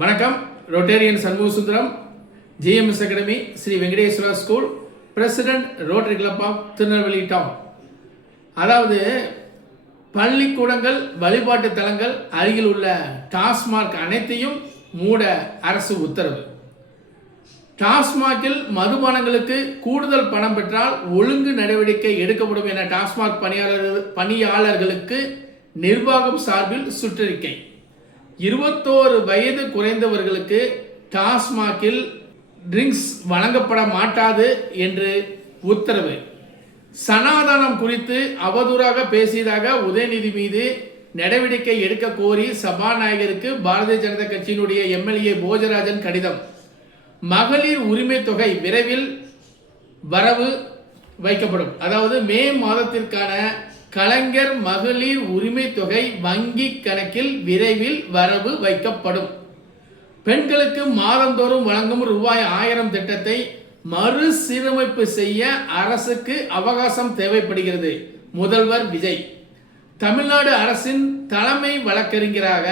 வணக்கம். Rotarian Shanmuga Sundaram, GMS academy, Sri Venkateswara school, president, rotary club of Tirunelveli town. அதாவது பள்ளிக்கூடங்கள், வழிபாட்டு தலங்கள் அருகில் உள்ள டாஸ்மாக் அனைத்தையும் மூட அரசு உத்தரவு. டாஸ்மாகில் மதுபானங்களுக்கு கூடுதல் பணம் பெற்றால் ஒழுங்கு நடவடிக்கை எடுக்கப்படும் என டாஸ்மாக் பணியாளர்களுக்கு நிர்வாகம் சார்பில் சுற்றறிக்கை. 21 வயது குறைந்தவர்களுக்கு டாஸ்மாகில் ட்ரிங்க்ஸ் வழங்கப்பட மாட்டாது என்று உத்தரவு. சனாதனம் குறித்து அவதூறாக பேசியதாக உதயநிதி மீது நடவடிக்கை எடுக்க கோரி சபாநாயகருக்கு பாரதிய ஜனதா கட்சியினுடைய எம்எல்ஏ போஜராஜன் கடிதம். மகளிர் உரிமை தொகை விரைவில் வரவு வைக்கப்படும். அதாவது மே மாதத்திற்கான கலைஞர் மகளிர் உரிமை தொகை வங்கி கணக்கில் விரைவில் வரவு வைக்கப்படும். பெண்களுக்கு மாதந்தோறும் வழங்கும் ரூபாய் 1000 திட்டத்தை மறுசீரமைப்பு செய்ய அரசுக்கு அவகாசம் தேவைப்படுகிறது. முதல்வர் விஜய். தமிழ்நாடு அரசின் தலைமை வழக்கறிஞராக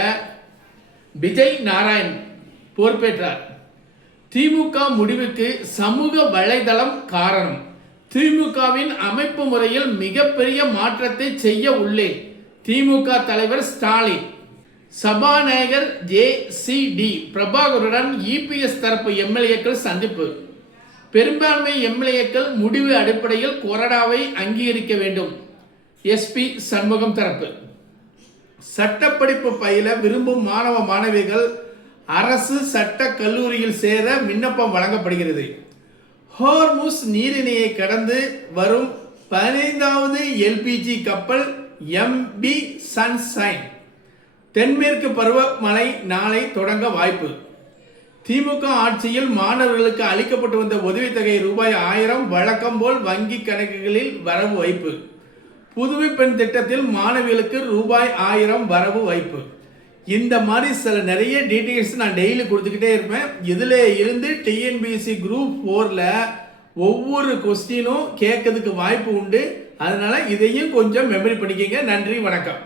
விஜய் நாராயண் பொறுப்பேற்றார். திமுக முடிவுக்கு சமூக வலைதளம் காரணம். திமுகவின் அமைப்பு முறையில் மிகப்பெரிய மாற்றத்தை செய்ய உள்ளேன். திமுக தலைவர் ஸ்டாலின். சபாநாயகர் ஜே.சி.டி. பிரபாகருடன் இபிஎஸ் தரப்பு எம்எல்ஏக்கள் சந்திப்பு. பெரும்பான்மை எம்எல்ஏக்கள் முடிவு அடிப்படையில் கொறடாவை அங்கீகரிக்க வேண்டும். எஸ்பி சண்முகம் தரப்பு. சட்டப்படிப்பு பயில விரும்பும் மாணவ மாணவிகள் அரசு சட்ட கல்லூரியில் சேர விண்ணப்பம் வழங்கப்படுகிறது. ஹோர்முஸ் நீரிணையை கடந்து வரும் 15வது எல்பிஜி கப்பல் MV சன்ஷைன் தென்மேற்கு பருவமழை நாளை தொடங்க வாய்ப்பு. திமுக ஆட்சியில் மாணவர்களுக்கு அளிக்கப்பட்டு வந்த உதவித்தொகை ரூபாய் 1000 வழக்கம் போல் வங்கி கணக்குகளில் வரவு வைப்பு. புதுமை பெண் திட்டத்தில் மாணவிகளுக்கு ரூபாய் 1000 வரவு வைப்பு. இந்த மாதிரி சில நிறைய டீட்டெயில்ஸ் நான் டெய்லி கொடுத்துக்கிட்டே இருப்பேன். இதில் இருந்து டிஎன்பிஎஸ்சி குரூப் 4ல் ஒவ்வொரு கொஸ்டினும் கேட்கறதுக்கு வாய்ப்பு உண்டு. அதனால இதையும் கொஞ்சம் மெமரி பண்ணிக்கங்க. நன்றி, வணக்கம்.